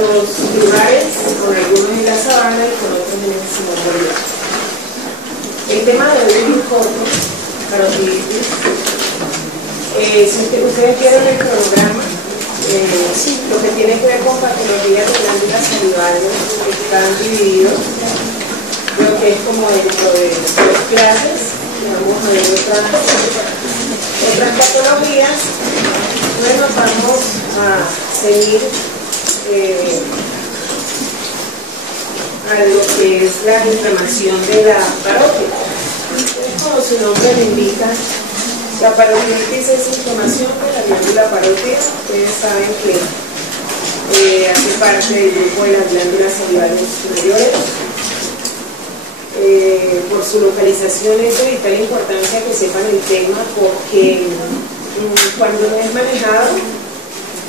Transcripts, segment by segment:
los lugares, con algunos en la sabana y con otros en el Simón Bolívar. El tema de hoy es muy corto, parotiditis. Si ustedes vieron el cronograma, lo que tiene que ver con patologías de glándulas salivales están divididos. Creo que es como dentro de 2 clases. Vamos a ver otras patologías. Bueno, vamos a seguir a lo que es la inflamación de la parótida. Como su nombre lo indica, la parotiditis es inflamación de la glándula parótida. Ustedes saben que hace parte del grupo de las glándulas salivales superiores. Por su localización es de vital importancia que sepan el tema, porque cuando no es manejado,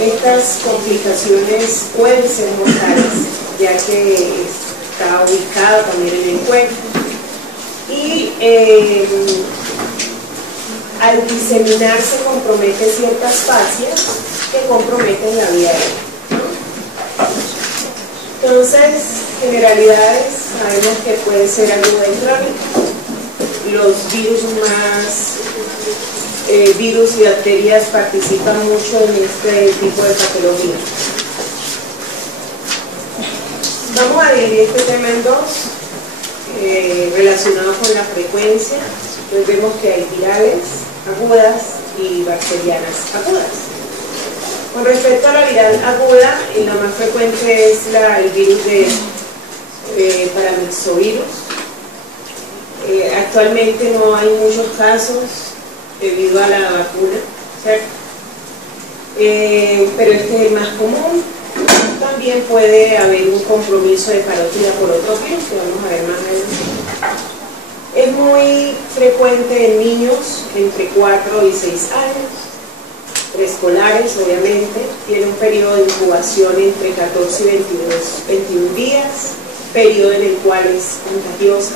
estas complicaciones pueden ser mortales, ya que está ubicada también en el cuello. Y al diseminarse compromete ciertas fascias que comprometen la vía aérea, ¿no? Entonces, generalidades, sabemos que puede ser aguda y crónica. Los virus y bacterias participan mucho en este tipo de patología. Vamos a dividir este tema en 2, relacionado con la frecuencia. Entonces vemos que hay virales agudas y bacterianas agudas. Con respecto a la viral aguda, la más frecuente es el virus de paramyxovirus. Actualmente no hay muchos casos debido a la vacuna, ¿cierto? Pero este es el más común. También puede haber un compromiso de parótida por otro virus, que vamos a ver más adelante. Es muy frecuente en niños entre 4 y 6 años, preescolares obviamente. Tiene un periodo de incubación entre 14 y 21 días, periodo en el cual es contagiosa.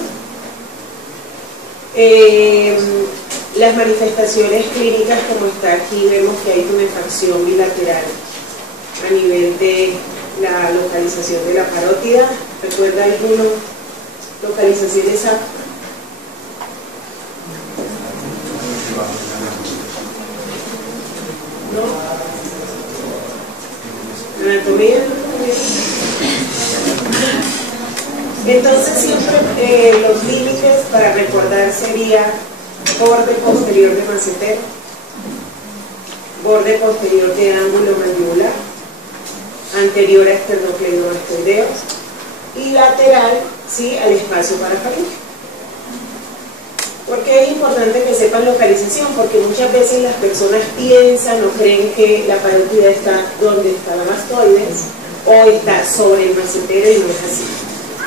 Las manifestaciones clínicas, como está aquí, vemos que hay tumefacción bilateral a nivel de la localización de la parótida. ¿Recuerda alguna localización exacta? ¿No? ¿Anatomía? Entonces siempre los límites para recordar sería borde posterior de macetero, borde posterior de ángulo mandibular, anterior a esternocleidomastoideo y lateral, ¿sí?, al espacio parafaríngeo. ¿Por qué es importante que sepan localización? Porque muchas veces las personas piensan o creen que la parótida está donde está la mastoides o está sobre el macetero, y no es así.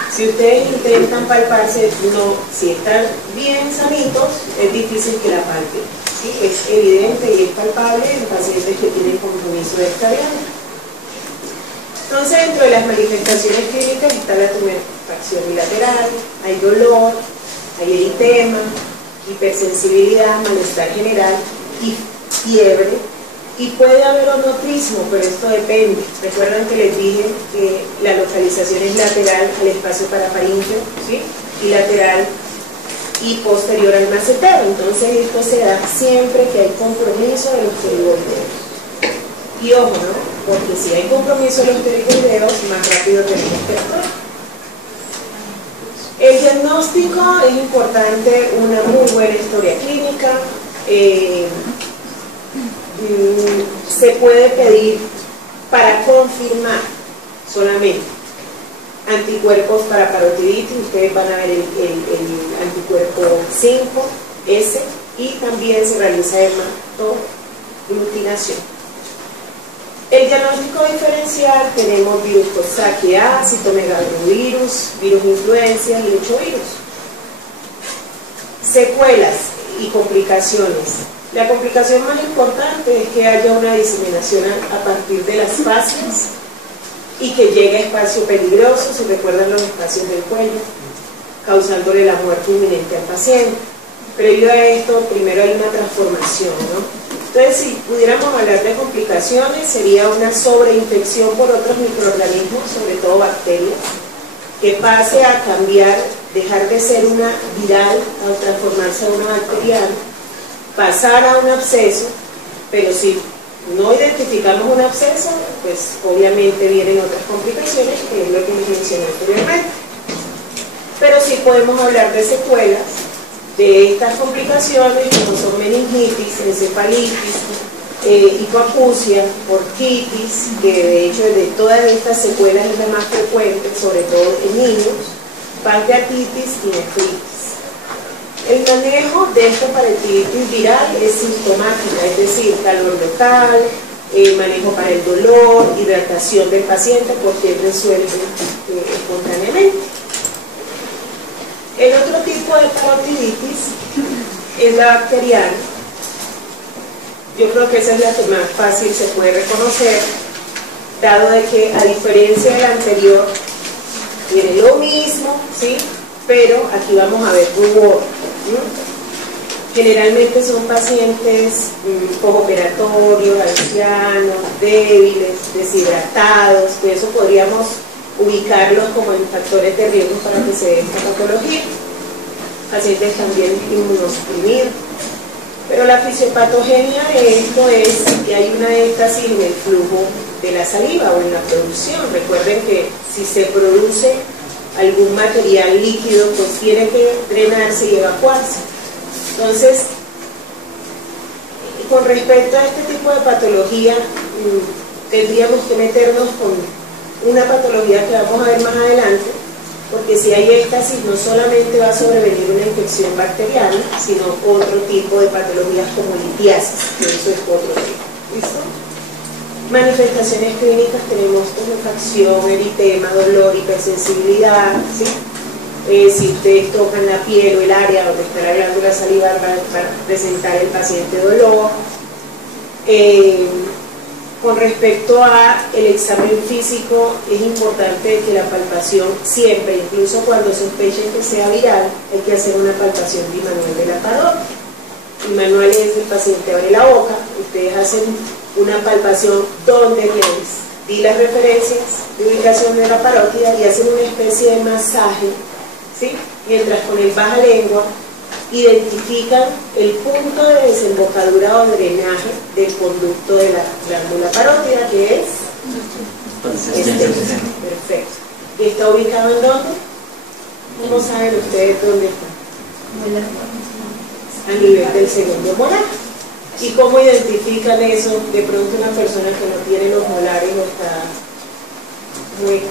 Si ustedes intentan palparse, no, si están bien sanitos, es difícil que la palpen, ¿sí? Es evidente y es palpable en pacientes que tienen compromiso de esta glándula. Entonces, dentro de las manifestaciones clínicas está la tumefacción bilateral, hay dolor, hay eritema, hipersensibilidad, malestar general y fiebre, y puede haber onotrismo, pero esto depende. Recuerdan que les dije que la localización es lateral al espacio parafaríngeo, ¿sí?, y lateral y posterior al macetero. Entonces esto se da siempre que hay compromiso de los pterigoideos. Y ojo, ¿no?, porque si hay compromiso de los pterigoideos, más rápido tenemos que actuar. El diagnóstico es importante, una muy buena historia clínica. Se puede pedir para confirmar solamente anticuerpos para parotiditis. Ustedes van a ver el anticuerpo 5S, y también se realiza hematoglutinación. El diagnóstico diferencial: tenemos virus Coxsackie-A, citomegalovirus, virus influencia y 8 virus. Secuelas y complicaciones. La complicación más importante es que haya una diseminación a partir de las fascias y que llegue a espacio peligroso, si recuerdan los espacios del cuello, causándole la muerte inminente al paciente. Previo a esto, primero hay una transformación, ¿no?, Entonces, si pudiéramos hablar de complicaciones, sería una sobreinfección por otros microorganismos, sobre todo bacterias, que pase a cambiar, dejar de ser una viral, a transformarse en una bacteriana, pasar a un absceso, pero si no identificamos un absceso, pues obviamente vienen otras complicaciones, que es lo que les mencioné anteriormente. Pero sí podemos hablar de secuelas de estas complicaciones, como son meningitis, encefalitis, hipoacusia, orquitis, que de hecho de todas estas secuelas es la más frecuente, sobre todo en niños, pancreatitis y nefritis. El manejo de esta pancreatitis viral es sintomática, es decir, calor local, manejo para el dolor, hidratación del paciente, porque él resuelve espontáneamente. El otro tipo de parotiditis es la bacteriana. Yo creo que esa es la que más fácil se puede reconocer, dado de que a diferencia del anterior, tiene lo mismo, ¿sí? Pero aquí vamos a ver rubor. Generalmente son pacientes postoperatorios, ancianos, débiles, deshidratados, por eso podríamos ubicarlos como en factores de riesgo para que se dé esta patología. Pacientes también inmunosuprimidos. Pero la fisiopatogenia de esto es que hay una éstasis en el flujo de la saliva o en la producción. Recuerden que si se produce algún material líquido, pues tiene que drenarse y evacuarse. Entonces, con respecto a este tipo de patología, tendríamos que meternos con una patología que vamos a ver más adelante, porque si hay éxtasis no solamente va a sobrevenir una infección bacteriana, sino otro tipo de patologías como litiasis, que eso es otro tipo. ¿Listo? Manifestaciones clínicas tenemos tumefacción, eritema, dolor, hipersensibilidad, ¿sí? Si ustedes tocan la piel o el área donde está la glándula salivar, va a presentar el paciente dolor. Con respecto a el examen físico, es importante que la palpación siempre, incluso cuando sospechen que sea viral, hay que hacer una palpación bimanual de la parótida. Bimanual es el paciente abre la boca, ustedes hacen una palpación donde di las referencias de ubicación de la parótida y hacen una especie de masaje, ¿sí? Mientras con el baja lengua identifican el punto de desembocadura o drenaje del conducto de la glándula parótida, que es perfecto. ¿Y está ubicado en dónde? ¿Cómo saben ustedes dónde está? A nivel del segundo molar. ¿Y cómo identifican eso? De pronto una persona que no tiene los molares o está muy...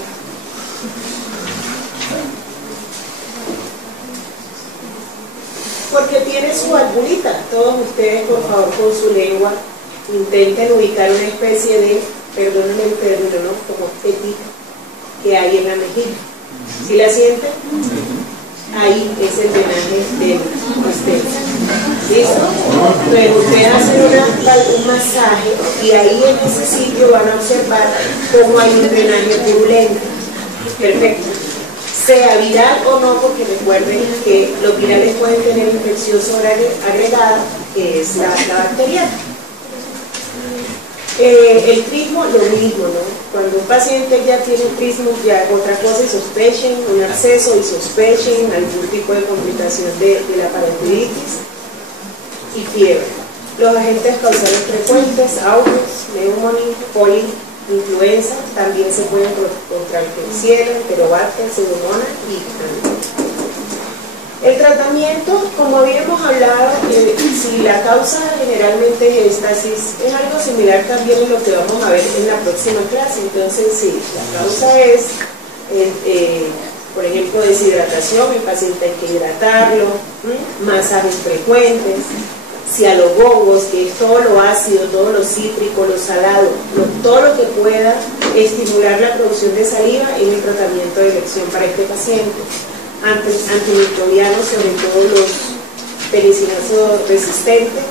Porque tiene su valvulita. Todos ustedes, por favor, con su lengua, intenten ubicar una especie de, perdónenme el término, ¿no? Como petita que hay en la mejilla. ¿Sí la sienten? Ahí es el drenaje del pastel. ¿Listo? Entonces ustedes hacen un masaje y ahí en ese sitio van a observar cómo hay un drenaje purulento. Perfecto. Sea viral o no, porque recuerden que los virales pueden tener infección agregada, que es la bacteriana. El crismo, lo mismo, ¿no? Cuando un paciente ya tiene un crismo, ya otra cosa y sospechen, un absceso y sospechen algún tipo de complicación de la parotiditis y fiebre. Los agentes causales frecuentes, auris, neumonía, influenza, también se pueden encontrar Klebsiella, Enterobacter, Pseudomonas y el tratamiento, como habíamos hablado, si la causa generalmente es éstasis, es algo similar también a lo que vamos a ver en la próxima clase. Entonces, si la causa es, por ejemplo, deshidratación, el paciente hay que hidratarlo, masajes frecuentes, cialogongos, que es todo lo ácido, todo lo cítrico, lo salado, todo lo que pueda estimular la producción de saliva en el tratamiento de elección para este paciente. Antimicrobianos, sobre todo los penicilinatos resistentes,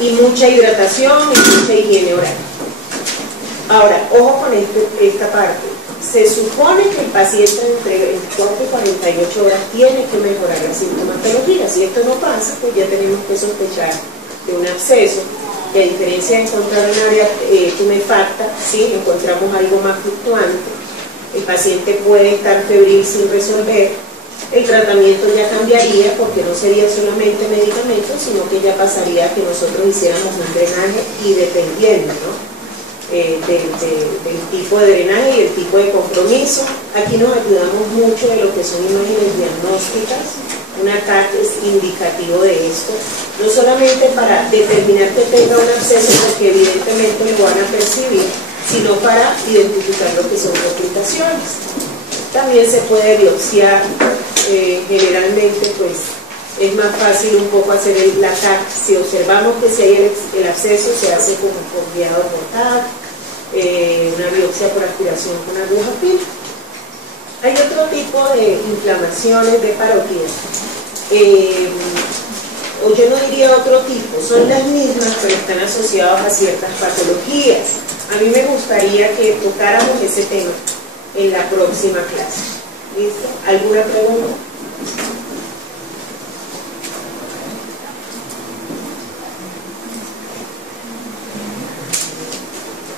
y mucha hidratación y mucha higiene oral. Ahora, ojo con esta parte. Se supone que el paciente entre 24 y 48 horas tiene que mejorar la sintomatología. Si esto no pasa, pues ya tenemos que sospechar de un absceso, que a diferencia de encontrar un área tumefacta, ¿sí? Encontramos algo más fluctuante, el paciente puede estar febril sin resolver, el tratamiento ya cambiaría porque no sería solamente medicamento, sino que ya pasaría a que nosotros hiciéramos un drenaje y dependiendo, ¿no? Del tipo de drenaje y el tipo de compromiso. Aquí nos ayudamos mucho de lo que son imágenes diagnósticas. Un TAC es indicativo de esto, no solamente para determinar que tenga un absceso, porque evidentemente lo van a percibir, sino para identificar lo que son complicaciones. También se puede biopsiar, generalmente pues es más fácil un poco hacer la TAC. Si observamos que si hay el absceso, se hace como por guiado por TAC, una biopsia por aspiración con aguja fina. Hay otro tipo de inflamaciones de parótida, o yo no diría otro tipo, son las mismas, pero están asociadas a ciertas patologías. A mí me gustaría que tocáramos ese tema en la próxima clase. ¿Listo? ¿Alguna pregunta?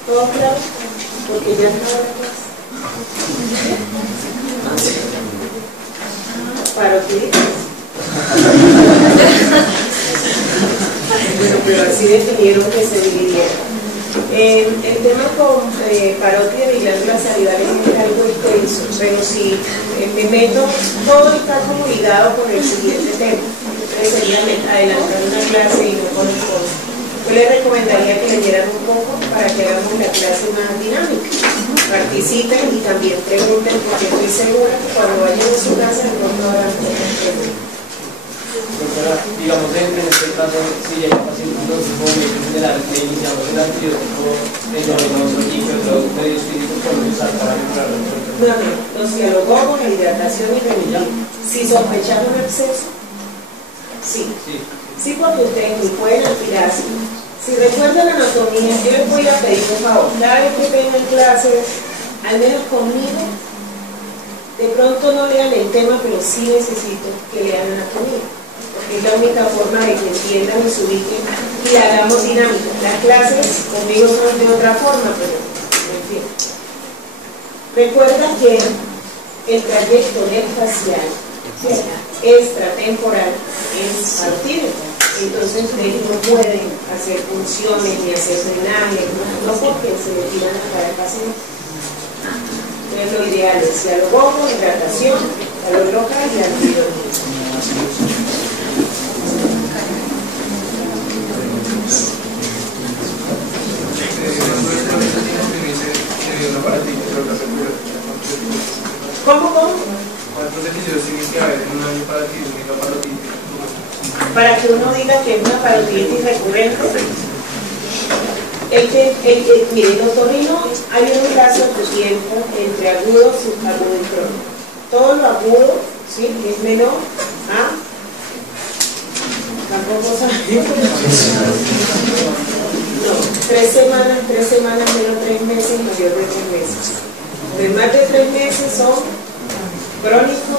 ¿Todo claro? Porque ya acabó la clase. Parotiditis. Bueno, pero así definieron que se dividiera. El tema con parótida y glándulas salivales es algo extenso, pero si me meto, todo está como ligado con el siguiente tema. Entonces sería adelantar una clase y no con el fondo. Yo les recomendaría que leyeran un poco para que hagamos la clase más dinámica. Participen y también pregunten, porque estoy segura que cuando vayan a su casa no habrán preguntas. Doctora, digamos en este caso, si ya el paciente no se pone en general, le iniciamos el antibiótico, entonces y que otros medios físicos podemos usar para mejorar la enfermedad. No, los dialogamos, la hidratación y remitir. Si sospechamos un absceso, sí. Sí, porque ustedes ni pueden aspirarse. Si recuerdan la anatomía, yo les voy a pedir por favor, cada vez que tengan clases, al menos conmigo, de pronto no lean el tema, pero sí necesito que lean anatomía, porque es la única forma de que entiendan y se ubiquen y la hagamos dinámica. Las clases conmigo son de otra forma, pero en fin. Recuerda que el trayecto del facial extratemporal es parótida. Entonces ustedes no pueden hacer funciones ni hacer drenaje, no porque se le tiran a cada paciente. Entonces lo ideal es diálogo, hidratación, calor local y antibióticos. ¿Cómo? ¿Cuántos episodios tiene que haber en un año para que una parotiditis? Para que uno diga que es una parotiditis recurrente. Mire, el otorrino hay un caso de tiempo entre agudo, subagudo y crónico. Todo lo agudo, ¿sí?, es menor a tampoco sabemos. No, 3 semanas menos 3 meses, mayor de 3 meses. De más de 3 meses son crónico,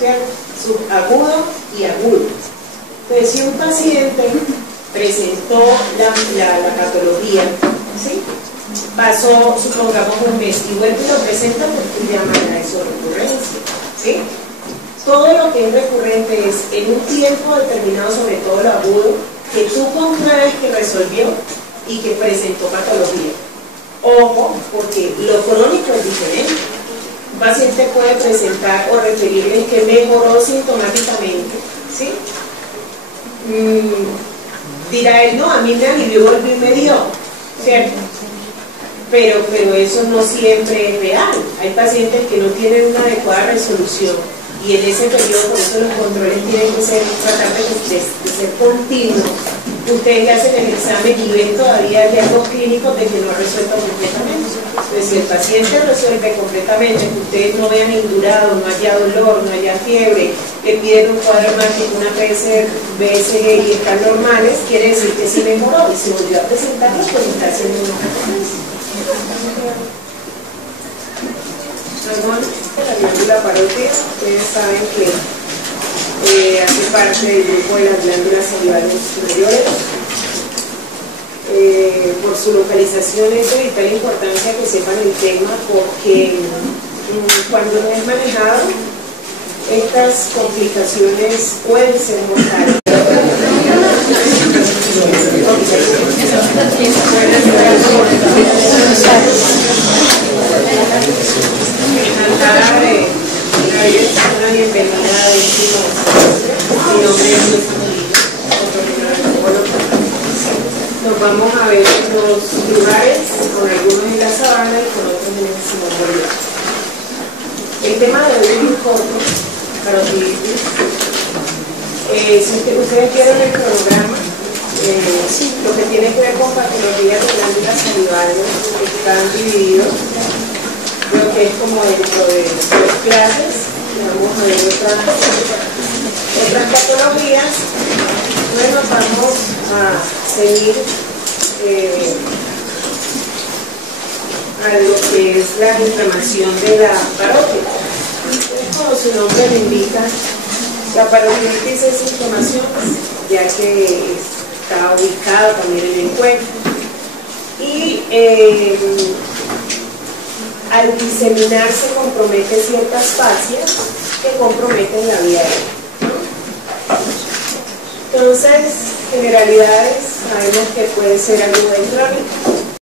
¿cierto?, subagudo y agudo. Entonces, si un paciente presentó la patología, ¿sí?, pasó, supongamos, un mes y vuelve y lo presenta, porque llaman a eso recurrencia, ¿sí? Todo lo que es recurrente es en un tiempo determinado, sobre todo lo agudo, que tú compruebes que resolvió y que presentó patología. Ojo, porque lo crónico es diferente. Un paciente puede presentar o referirles que mejoró sintomáticamente, ¿sí? Dirá él, no, a mí me alivió, volvió y me dio, ¿cierto? Pero eso no siempre es real. Hay pacientes que no tienen una adecuada resolución y en ese periodo, por eso los controles tienen que tratar de ser continuos. Ustedes le hacen el examen y ven todavía hallazgos clínicos de que no ha resuelto completamente. Entonces, si el paciente resuelve completamente, que ustedes no vean indurado, no haya dolor, no haya fiebre, le piden un cuadro mágico, una PCR, BSG y están normales, quiere decir que sí mejoró, y si volvió a presentarlo, pues está haciendo una catástrofe. La glándula parótida, ustedes saben que hace parte del grupo de las glándulas salivales superiores. por su localización es de vital importancia que sepan el tema, porque cuando no es manejado, estas complicaciones pueden ser mortales. Encantada de una bienvenida a este semestre. Mi nombre es Luis Molina, nos vamos a ver los lugares, con algunos en la Sabana y con otros en el Simón Bolívar. El tema de hoy es muy corto, parotiditis. Si ustedes vieron el cronograma, lo que tiene que ver con patologías de glándulas salivales están divididos. Creo que es como dentro de 2 clases. Vamos a ver otras patologías. Bueno, vamos a seguir a lo que es la inflamación de la parótida. Como su nombre lo indica, la parotiditis es inflamación, ya que está ubicada también en el cuello. Y al diseminarse compromete ciertas fascias que comprometen la vía aérea. Entonces, generalidades, sabemos que puede ser algo de crónico,